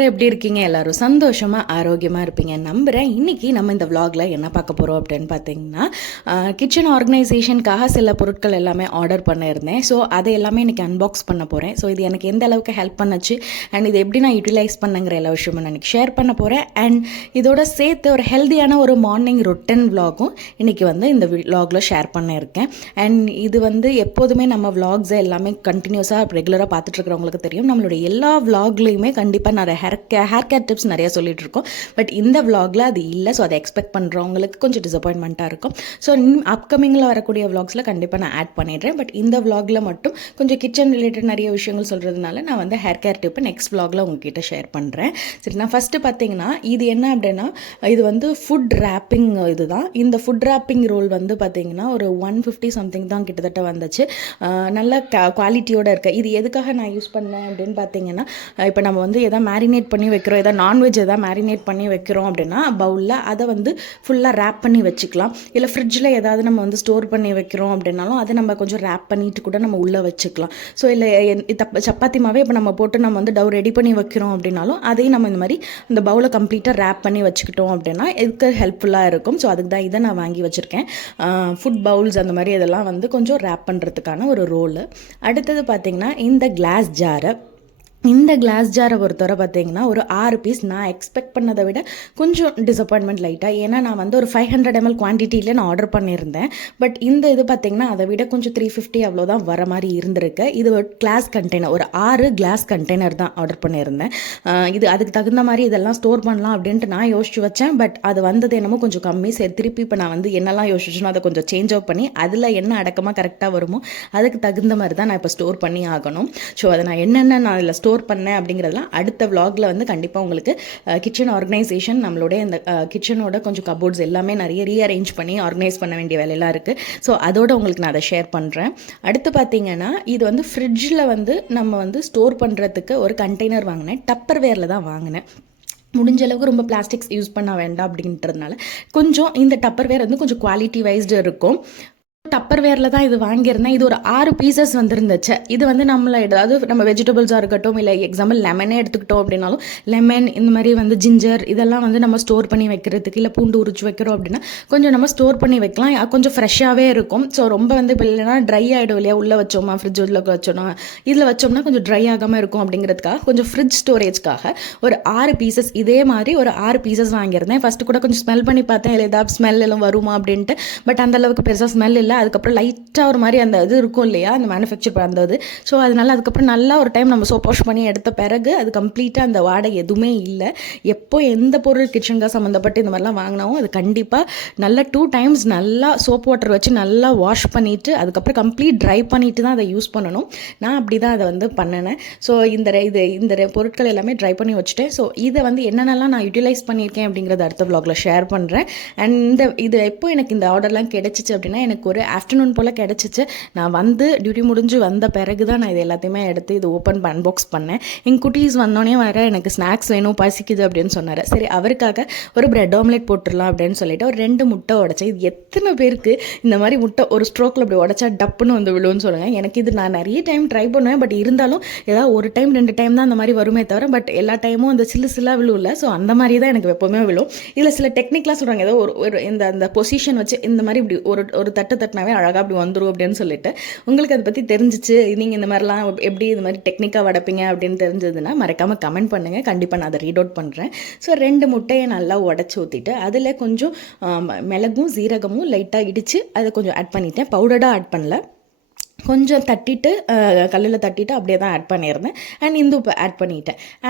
எல்லாரும் எப்படி இருக்கீங்க? எல்லாரும் சந்தோஷமாக ஆரோக்கியமாக இருப்பீங்க நம்புகிறேன். இன்றைக்கி நம்ம இந்த vlogல என்ன பார்க்க போகிறோம் அப்படின்னு பார்த்தீங்கன்னா, கிச்சன் ஆர்கனைசேஷனுக்காக சில பொருட்கள் எல்லாமே ஆர்டர் பண்ணியிருந்தேன். ஸோ அதை எல்லாமே இன்றைக்கி அன்பாக்ஸ் பண்ண போகிறேன். ஸோ இது எனக்கு எந்த அளவுக்கு ஹெல்ப் பண்ணுச்சு அண்ட் இது எப்படி நான் யூட்டிலைஸ் பண்ணுங்கிற எல்லா விஷயமும் நான் இன்றைக்கி ஷேர் பண்ண போகிறேன். அண்ட் இதோட சேர்த்து ஒரு ஹெல்த்தியான ஒரு மார்னிங் ரொட்டீன் vlogகும் இன்றைக்கி இந்த vlogல ஷேர் பண்ணியிருக்கேன். அண்ட் இது எப்போதுமே நம்ம vlogs எல்லாமே கண்டினியூஸாக ரெகுலராக பார்த்துட்ருக்கிறவங்களுக்கு தெரியும். நம்மளுடைய எல்லா vlogலையுமே கண்டிப்பாக நிறைய ஹேர் கேர் டிப்ஸ் நிறைய சொல்லிட்டு இருக்கோம். பட் இந்த vlogல அது இல்லை. ஸோ அதை எக்ஸ்பெக்ட் பண்ணுறவங்களுக்கு கொஞ்சம் டிசப்பாயின்மெண்ட்டாக இருக்கும். ஸோ அப்கமிங்கில் வரக்கூடிய vlogsல கண்டிப்பாக நான் ஆட் பண்ணிடுறேன். பட் இந்த vlogல மட்டும் கொஞ்சம் கிச்சன் ரிலேட்டட் நிறைய விஷயங்கள் சொல்கிறதுனால நான் ஹேர் கேர் டிப்பை நெக்ஸ்ட் vlogல உங்ககிட்ட ஷேர் பண்ணுறேன். சரி, நான் ஃபஸ்ட்டு பார்த்தீங்கன்னா இது என்ன அப்படின்னா, இது ஃபுட் ரேப்பிங். இதுதான் இந்த ஃபுட் ரேப்பிங் ரோல் பார்த்தீங்கன்னா ஒரு 150 சம்திங் தான் கிட்டத்தட்ட வந்துச்சு. நல்ல குவாலிட்டியோடு இருக்குது. இது எதுக்காக நான் யூஸ் பண்ணேன் அப்படின்னு பார்த்தீங்கன்னா, இப்போ நம்ம எதாவது மேரினேட் பண்ணி வைக்கிறோம், எதாவது நான்வெஜ் எதாவது மேரினேட் பண்ணி வைக்கிறோம் அப்படின்னா பவுலில் அதை ஃபுல்லாக ரேப் பண்ணி வச்சுக்கலாம். இல்லை ஃப்ரிட்ஜில் ஏதாவது நம்ம ஸ்டோர் பண்ணி வைக்கிறோம் அப்படின்னாலும் அதை நம்ம கொஞ்சம் ரேப் பண்ணிட்டு கூட நம்ம உள்ளே வச்சுக்கலாம். ஸோ இல்லை சப்பாத்தி மாவே இப்போ நம்ம போட்டு நம்ம டவ் ரெடி பண்ணி வைக்கிறோம் அப்படின்னாலும் அதையும் நம்ம இந்த மாதிரி இந்த பவுலை கம்ப்ளீட்டாக ரேப் பண்ணி வச்சுக்கிட்டோம் அப்படின்னா இதுக்கு ஹெல்ப்ஃபுல்லாக இருக்கும். ஸோ அதுக்கு தான் இதை நான் வாங்கி வச்சுருக்கேன். ஃபுட் பவுல்ஸ் அந்த மாதிரி இதெல்லாம் கொஞ்சம் ரேப் பண்ணுறதுக்கான ஒரு ரோலு. அடுத்தது பார்த்திங்கன்னா இந்த கிளாஸ் ஜாரை பொறுத்தவரை பார்த்தீங்கன்னா ஒரு 6 பீஸ். நான் எக்ஸ்பெக்ட் பண்ணதை விட கொஞ்சம் டிசப்பாயின்மெண்ட் லைட்டாக. ஏன்னா நான் ஒரு 500 ml குவான்டிட்டியில் நான் ஆர்டர் பண்ணியிருந்தேன். பட் இது பார்த்தீங்கன்னா அதை விட கொஞ்சம் 350 அவ்வளோதான் வர மாதிரி இருந்திருக்கு. இது ஒரு கிளாஸ் கண்டெய்னர், ஒரு 6 கிளாஸ் கண்டெய்னர் தான் ஆர்டர் பண்ணியிருந்தேன். இது அதுக்கு தகுந்த மாதிரி இதெல்லாம் ஸ்டோர் பண்ணலாம் அப்படின்ட்டு நான் யோசிச்சு வச்சேன். பட் அது என்னமோ கொஞ்சம் கம்மி. சரி, திருப்பி இப்போ நான் என்னெல்லாம் யோசிச்சோன்னா அதை கொஞ்சம் சேஞ்ச் அவுட் பண்ணி அதில் என்ன அடக்கமாக கரெக்டாக வருமோ அதுக்கு தகுந்த மாதிரி தான் நான் இப்போ ஸ்டோர் பண்ணி ஆகணும். ஸோ அதை நான் என்னென்ன நான் இதில் ஸ்டோர் பண்ணேன் அப்படிங்கிறதுலாம் அடுத்த vlogல கண்டிப்பாக உங்களுக்கு கிச்சன் ஆர்கனைசேஷன், நம்மளோட இந்த கிச்சனோட கொஞ்சம் கபோர்ட்ஸ் எல்லாமே நிறைய ரீஅரேஞ்ச் பண்ணி ஆர்கனைஸ் பண்ண வேண்டிய வேலையெல்லாம் இருக்குது. ஸோ அதோட உங்களுக்கு நான் அதை ஷேர் பண்ணுறேன். அடுத்து பார்த்தீங்கன்னா இது ஃப்ரிட்ஜில் நம்ம ஸ்டோர் பண்ணுறதுக்கு ஒரு கண்டெய்னர் வாங்கினேன். டப்பர்வேரில் தான் வாங்கினேன். முடிஞ்ச அளவுக்கு ரொம்ப பிளாஸ்டிக்ஸ் யூஸ் பண்ண வேண்டாம் அப்படின்றதுனால கொஞ்சம் இந்த டப்பர்வேர் கொஞ்சம் குவாலிட்டி வைஸ்டு இருக்கும். டப்பர்வேரில் தான் இது வாங்கியிருந்தேன். இது ஒரு 6 பீசஸ் வந்துருந்துச்சு. இது நம்மளை ஏதாவது நம்ம வெஜிடபிள்ஸாக இருக்கட்டும், இல்லை எக்ஸாம்பிள் லெமனே எடுத்துக்கிட்டோம் அப்படின்னாலும் லெமன் இந்த மாதிரி ஜிஞ்சர் இதெல்லாம் நம்ம ஸ்டோர் பண்ணி வைக்கிறதுக்கு, இல்லை பூண்டு உரிச்சு வைக்கிறோம் அப்படின்னா கொஞ்சம் நம்ம ஸ்டோர் பண்ணி வைக்கலாம். கொஞ்சம் ஃப்ரெஷ்ஷாகவே இருக்கும். ஸோ ரொம்ப இப்போ இல்லைன்னா ட்ரை ஆகிடும் இல்லையா, உள்ளே வச்சோமா ஃப்ரிட்ஜ் உள்ள வச்சோன்னா இதில் வச்சோம்னா கொஞ்சம் ட்ரை ஆகாமல் இருக்கும். அப்படிங்கிறதுக்காக கொஞ்சம் ஃப்ரிட்ஜ் ஸ்டோரேஜ்க்காக ஒரு 6 பீசஸ் இதே மாதிரி ஒரு 6 பீசஸ் வாங்கியிருந்தேன். ஃபஸ்ட்டு கூட கொஞ்சம் ஸ்மெல் பண்ணி பார்த்தேன், இல்லை ஏதாவது ஸ்மெல் எல்லாம் வருமா அப்படின்ட்டு. பட் அந்தளவுக்கு பெருசாக ஸ்மெல் இல்லை. அதுக்கப்புறம் லைட்டாக ஒரு மாதிரி அந்த இது இருக்கும் இல்லையா, அந்த மேனுஃபேக்சர் பண்ணுறது. ஸோ அதனால் அதுக்கப்புறம் நல்லா ஒரு டைம் நம்ம சோப் வாஷ் பண்ணி எடுத்த பிறகு அது கம்ப்ளீட்டாக அந்த வாடை எதுவுமே இல்லை. எப்போ எந்த பொருள் கிச்சனுக்காக சம்மந்தப்பட்டு இந்த மாதிரிலாம் வாங்கினாவும் அது கண்டிப்பாக நல்லா 2 times நல்லா சோப் வாட்டர் வச்சு நல்லா வாஷ் பண்ணிவிட்டு அதுக்கப்புறம் கம்ப்ளீட் ட்ரை பண்ணிவிட்டு தான் அதை யூஸ் பண்ணணும். நான் அப்படி தான் அதை பண்ணினேன். ஸோ இந்த பொருட்கள் எல்லாமே ட்ரை பண்ணி வச்சுட்டேன். ஸோ இதை என்னென்னலாம் நான் யூட்டிலைஸ் பண்ணியிருக்கேன் அப்படிங்கிறத அடுத்த vlogல ஷேர் பண்ணுறேன். அண்ட் இது எப்போ எனக்கு இந்த ஆர்டர்லாம் கிடைச்சிச்சு அப்படின்னா எனக்கு ஒரு ஆஃப்டர்நூன் போல் கிடச்சிச்சு. நான் டியூட்டி முடிஞ்சு வந்த பிறகு தான் நான் இது எல்லாத்தையுமே எடுத்து இது அன்பாக்ஸ் பண்ணேன். எங்கள் குட்டீஸ் வந்தோடனே எனக்கு ஸ்நாக்ஸ் வேணும், பசிக்குது அப்படின்னு சொன்னார். சரி, அவருக்காக ஒரு பிரெட் ஆம்லெட் போட்டுடலாம் அப்படின்னு சொல்லிட்டு ஒரு 2 முட்டை உடைச்சேன். இது எத்தனை பேருக்கு இந்த மாதிரி முட்டை ஒரு ஸ்ட்ரோக்கில் அப்படி உடைச்சா டப்புன்னு விழுன்னு சொல்லுங்கள். எனக்கு இது நான் நிறைய டைம் ட்ரை பண்ணுவேன். பட் இருந்தாலும் ஏதாவது ஒரு டைம் 2 டைம் தான் அந்த மாதிரி வருமே தவிர பட் எல்லா டைமும் அந்த சில்லாக விழுவில். ஸோ அந்த மாதிரி தான் எனக்கு எப்போவுமே விழும். இதில் சில டெக்னிக்லாம் சொல்கிறாங்க, ஏதோ ஒரு இந்த பொசிஷன் வச்சு இந்த மாதிரி இப்படி ஒரு தட்டினாவே அழகாக அப்படி வந்துடும் அப்படின்னு சொல்லிட்டு. உங்களுக்கு அதை பற்றி தெரிஞ்சிச்சு, நீங்கள் இந்த மாதிரிலாம் எப்படி இந்த மாதிரி டெக்னிக்காக வடைப்பீங்க அப்படின்னு தெரிஞ்சதுன்னா மறக்காமல் கமெண்ட் பண்ணுங்கள். கண்டிப்பாக நான் அதை ரீட் அவுட் பண்ணுறேன். ஸோ 2 முட்டையை நல்லா உடச்சி ஊற்றிட்டு அதில் கொஞ்சம் மிளகும் சீரகமும் லைட்டாக இடித்து அதை கொஞ்சம் ஆட் பண்ணிட்டேன். பவுடராக ஆட் பண்ணல, கொஞ்சம் தட்டிட்டு கல்லில் தட்டிட்டு அப்படியே தான் ஆட் பண்ணியிருந்தேன். அண்ட் இந்துப்பு ஆட்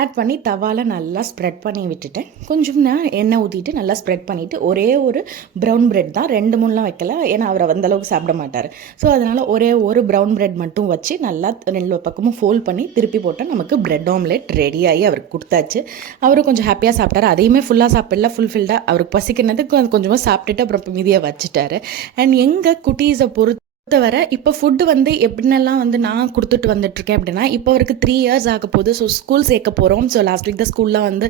ஆட் பண்ணி தவால நல்லா ஸ்ப்ரெட் பண்ணி விட்டுட்டேன். கொஞ்சம் நான் எண்ணெய் ஊற்றிட்டு நல்லா ஸ்ப்ரெட் பண்ணிவிட்டு ஒரே ஒரு ப்ரௌன் பிரெட் தான், 2 3லாம் வைக்கல. ஏன்னா அவர் அந்தளவுக்கு சாப்பிட மாட்டார். ஸோ அதனால் ஒரே ஒரு ப்ரௌன் பிரெட் மட்டும் வச்சு நல்லா 2 பக்கமும் ஃபோல்ட் பண்ணி திருப்பி போட்டால் நமக்கு பிரெட் ஆம்லெட் ரெடியாகி அவருக்கு கொடுத்தாச்சு. அவரும் கொஞ்சம் ஹாப்பியாக சாப்பிட்டாரு. அதையுமே ஃபுல்லாக சாப்பிடல, ஃபுல்ஃபில்டாக அவருக்கு பசிக்கிறதுக்கு கொஞ்சமாக சாப்பிட்டுட்டு அப்புறம் மீதியாக வச்சுட்டாரு. அண்ட் எங்கள் குட்டீஸை பொறுத்து தவிர இப்போ ஃபுட்டு வந்து எப்படின்னெல்லாம் வந்து நான் கொடுத்துட்டு வந்துட்டுருக்கேன் அப்படின்னா, இப்போ அவருக்கு 3 இயர்ஸ் ஆக போகுது. ஸோ ஸ்கூல் சேர்க்க போகிறோம். ஸோ லாஸ்ட் வீக் தான் ஸ்கூலில் வந்து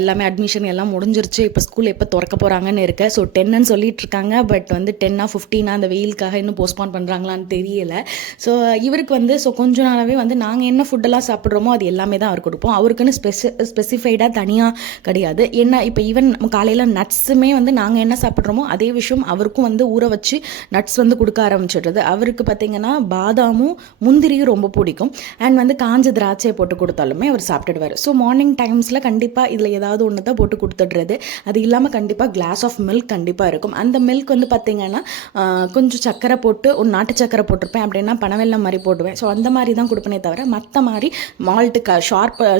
எல்லாமே அட்மிஷன் எல்லாம் முடிஞ்சிருச்சு. இப்போ ஸ்கூல் எப்போ திறக்க போகிறாங்கன்னு இருக்கு. ஸோ 10ன்னு சொல்லிட்டுருக்காங்க. பட் வந்து 10ஆ 15ஆ அந்த வெயிலுக்காக இன்னும் போஸ்ட்பான் பண்ணுறாங்களான்னு தெரியல. ஸோ இவருக்கு வந்து கொஞ்ச நாளாகவே வந்து நாங்கள் என்ன ஃபுட்டெல்லாம் சாப்பிட்றோமோ அது எல்லாமே தான் அவர் கொடுப்போம். அவருக்குன்னு ஸ்பெசிஃபைடாக தனியாக கிடையாது. என்ன இப்போ ஈவன் காலையில் நட்ஸுமே வந்து நாங்கள் என்ன சாப்பிட்றோமோ அதே விஷயம் அவருக்கும் வந்து ஊற வச்சு நட்ஸ் வந்து கொடுக்க ஆரம்பிச்சிடுறது. அவருக்கு பார்த்தீங்கன்னா பாதாமும் முந்திரியும் ரொம்ப பிடிக்கும். அண்ட் வந்து காஞ்ச திராட்சையை போட்டு கொடுத்தாலுமே அவர் சாப்பிட்டுடுவார். ஸோ மார்னிங் டைம்ஸில் கண்டிப்பாக இதில் ஏதாவது ஒன்று தான் போட்டு கொடுத்துடுறது. அது இல்லாமல் கண்டிப்பாக கிளாஸ் ஆஃப் மில்க் கண்டிப்பாக இருக்கும். அந்த மில்க் வந்து பார்த்திங்கன்னா கொஞ்சம் சக்கரை போட்டு ஒரு நாட்டு சக்கரை போட்டிருப்பேன், அப்படின்னா பனவெல்லம் மாதிரி போடுவேன். ஸோ அந்த மாதிரி தான் கொடுப்பேனே தவிர மற்ற மாதிரி மால்ட்டு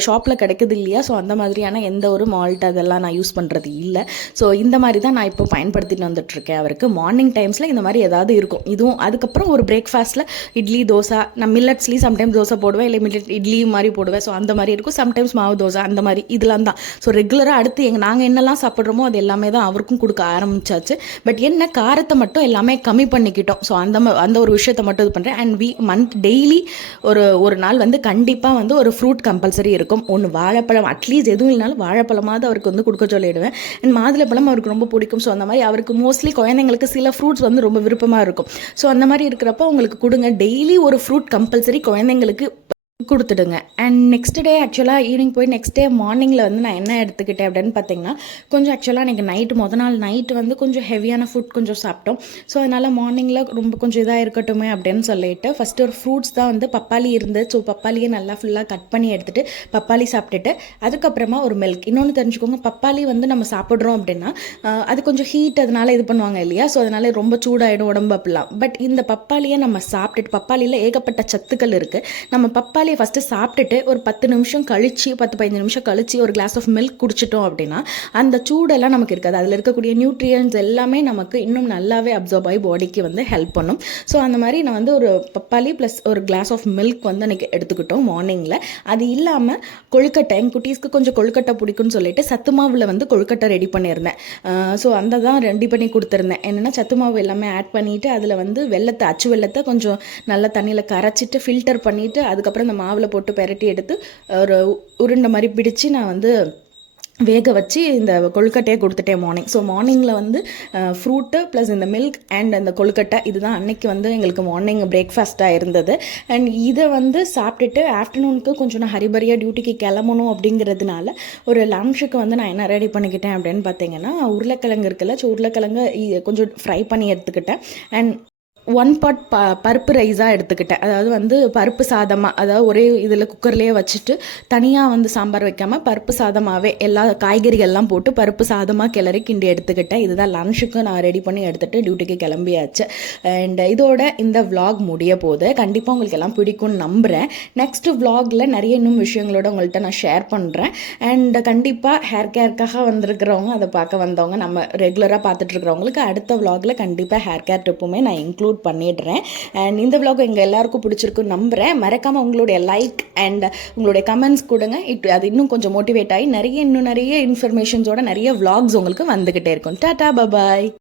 ஷாப்பில் கிடைக்குது இல்லையா, ஸோ அந்த மாதிரியான எந்த ஒரு மால்ட் அதெல்லாம் நான் யூஸ் பண்ணுறது இல்லை. ஸோ இந்த மாதிரி தான் நான் இப்போ பயன்படுத்திட்டு வந்துட்டுருக்கேன். அவருக்கு மார்னிங் டைம்ஸில் இந்த மாதிரி ஏதாவது இருக்கும். இதுவும் அதுக்கப்புறம் ஒரு பிரேக்ஃபாஸ்ட்டில் இட்லி தோசை, நான் மில்லட்ஸ்லேயும் சம்டைம்ஸ் தோசை போடுவேன், இல்லை மில்லட் இட்லி மாதிரி போடுவேன். ஸோ அந்த மாதிரி இருக்கும். சம்டைம்ஸ் மாவு தோசை அந்த மாதிரி இதெல்லாம் தான். ஸோ ரெகுலராக அடுத்து நாங்கள் என்னெல்லாம் சாப்பிட்றோமோ அது எல்லாமே தான் அவருக்கும் கொடுக்க ஆரம்பிச்சாச்சு. பட் என்ன காரத்தை மட்டும் எல்லாமே கம்மி பண்ணிக்கிட்டோம். ஸோ அந்த ஒரு விஷயத்தை மட்டும் இது பண்ணுறேன். அண்ட் டெய்லி ஒரு நாள் வந்து கண்டிப்பாக வந்து ஒரு ஃப்ரூட் கம்பல்சரி இருக்கும். ஒன்று வாழைப்பழம், அட்லீஸ்ட் எதுவும் இல்லைனாலும் வாழைப்பழமாவது அவருக்கு வந்து கொடுக்க சொல்லிவிடுவேன். அண்ட் மாதுளப்பழம் அவருக்கு ரொம்ப பிடிக்கும். ஸோ அந்த மாதிரி அவருக்கு மோஸ்ட்லி குழந்தைங்களுக்கு சில ஃப்ரூட்ஸ் வந்து ரொம்ப விருப்பமாக இருக்கும். ஸோ அந்த மாதிரி இருக்கிறப்ப உங்களுக்கு கொடுங்க. டெய்லி ஒரு ஃப்ரூட் கம்பல்சரி குழந்தைங்களுக்கு கொடுத்துடுங்க. அண்ட் நெக்ஸ்ட் டே ஆக்சுவலாக ஈவினிங் போய் நெக்ஸ்ட் டே மார்னிங்கில் வந்து நான் என்ன எடுத்துக்கிட்டேன் அப்படின்னு பார்த்தீங்கன்னா, கொஞ்சம் ஆக்சுவலாக எனக்கு மொதல் நாள் நைட்டு வந்து கொஞ்சம் ஹெவியான ஃபுட் கொஞ்சம் சாப்பிட்டோம். ஸோ அதனால் மார்னிங்கில் ரொம்ப கொஞ்சம் இதாக இருக்கட்டுமே அப்படின்னு சொல்லிட்டு ஃபஸ்ட்டு ஒரு ஃப்ரூட்ஸ் தான் வந்து பப்பாளி இருந்தது. ஸோ பப்பாளியை நல்லா ஃபுல்லாக கட் பண்ணி எடுத்துகிட்டு பப்பாளி சாப்பிட்டுட்டு அதுக்கப்புறமா ஒரு மில்க். இன்னொன்று தெரிஞ்சுக்கோங்க, பப்பாளி வந்து நம்ம சாப்பிட்றோம் அப்படின்னா அது கொஞ்சம் ஹீட் அதனால் இது பண்ணுவாங்க இல்லையா, ஸோ அதனால் ரொம்ப சூடாகிடும் உடம்பு அப்படிலாம். பட் இந்த பப்பாளியை நம்ம சாப்பிட்டுட்டு, பப்பாளியில் ஏகப்பட்ட சத்துக்கள் இருக்குது. நம்ம பப்பாளி ஃபஸ்ட்டு சாப்பிட்டுட்டு ஒரு 10 நிமிஷம் கழிச்சு 10-15 நிமிஷம் கழிச்சு ஒரு கிளாஸ் ஆஃப் மில்க் குடிச்சிட்டோம் அப்படின்னா அந்த சூடெல்லாம் நமக்கு இருக்காது. அதில் இருக்கக்கூடிய நியூட்ரியன்ஸ் எல்லாமே நமக்கு இன்னும் நல்லாவே அப்சர்வ் ஆகி பாடிக்கு வந்து ஹெல்ப் பண்ணும். ஸோ அந்த மாதிரி நான் வந்து ஒரு பப்பாளி ப்ளஸ் ஒரு கிளாஸ் ஆஃப் மில்க் வந்து அன்றைக்கி எடுத்துக்கிட்டோம் மார்னிங்கில். அது இல்லாமல் கொழுக்கட்டை, எங்கள் குட்டீஸ்க்கு கொஞ்சம் கொழுக்கட்டை பிடிக்கும்னு சொல்லிட்டு சத்து மாவில் வந்து கொழுக்கட்டை ரெடி பண்ணியிருந்தேன். ஸோ அந்த தான் ரெடி பண்ணி கொடுத்துருந்தேன். என்னென்னா சத்து மாவு எல்லாமே ஆட் பண்ணிவிட்டு அதில் வந்து அச்சு வெள்ளத்தை கொஞ்சம் நல்லா தண்ணியில் கரைச்சிட்டு ஃபில்டர் பண்ணிவிட்டு அதுக்கப்புறம் மாவில் போட்டு பெரட்டி எடுத்து ஒரு உருண்டை மாதிரி பிடிச்சு நான் வந்து வேக வச்சு இந்த கொழுக்கட்டையை கொடுத்துட்டேன் மார்னிங். ஸோ மார்னிங்கில் வந்து ஃப்ரூட்டு ப்ளஸ் இந்த மில்க் அண்ட் அந்த கொழுக்கட்டை இதுதான் அன்னைக்கு வந்து எங்களுக்கு மார்னிங் பிரேக்ஃபாஸ்ட்டாக இருந்தது. அண்ட் இதை வந்து சாப்பிட்டுட்டு ஆஃப்டர்நூனுக்கு கொஞ்சம் நான் ஹரிபரியாக டியூட்டிக்கு கிளம்பணும் அப்படிங்கிறதுனால ஒரு லன்ச்சுக்கு வந்து நான் என்ன ரெடி பண்ணிக்கிட்டேன் அப்படின்னு பார்த்தீங்கன்னா, உருளைக்கிழங்கு இருக்குல்ல, ஸோ உருளைக்கிழங்கு கொஞ்சம் ஃப்ரை பண்ணி எடுத்துக்கிட்டேன். அண்ட் 1 part பருப்பு ரைஸாக எடுத்துக்கிட்டேன். அதாவது வந்து பருப்பு சாதமாக, அதாவது ஒரே இதில் குக்கர்லேயே வச்சுட்டு தனியாக வந்து சாம்பார் வைக்காமல் பருப்பு சாதமாகவே எல்லா காய்கறிகள்லாம் போட்டு பருப்பு சாதமாக கிளறி கிண்டி எடுத்துக்கிட்டேன். இதுதான் லன்ச்சுக்கு நான் ரெடி பண்ணி எடுத்துகிட்டு டியூட்டிக்கு கிளம்பியாச்சு. அண்ட் இதோட இந்த vlog முடிய போகுது. கண்டிப்பாக உங்களுக்கு எல்லாம் பிடிக்கும்னு நம்புகிறேன். நெக்ஸ்ட் vlogல நிறைய இன்னும் விஷயங்களோட உங்கள்கிட்ட நான் ஷேர் பண்ணுறேன். அண்ட் கண்டிப்பாக ஹேர் கேருக்காக வந்திருக்கிறவங்க, அதை பார்க்க வந்தவங்க, நம்ம ரெகுலராக பார்த்துட்ருக்கிறவங்களுக்கு அடுத்த vlogல கண்டிப்பாக ஹேர் கேர் டிப்புமே நான் இன்க்ளூட் பண்ணிடுறேன். அண்ட் இந்த vlog எங்கள் எல்லாருக்கும் பிடிச்சிருக்குன்னு நம்புகிறேன். மறக்காமல் உங்களுடைய லைக் அண்ட் உங்களுடைய கமெண்ட்ஸ் கொடுங்க. அது இன்னும் கொஞ்சம் மோட்டிவேட் ஆகி இன்னும் நிறைய இன்ஃபர்மேஷன்ஸோட நிறைய vlogs உங்களுக்கு வந்துக்கிட்டே இருக்கும். டாடா, பபாய்.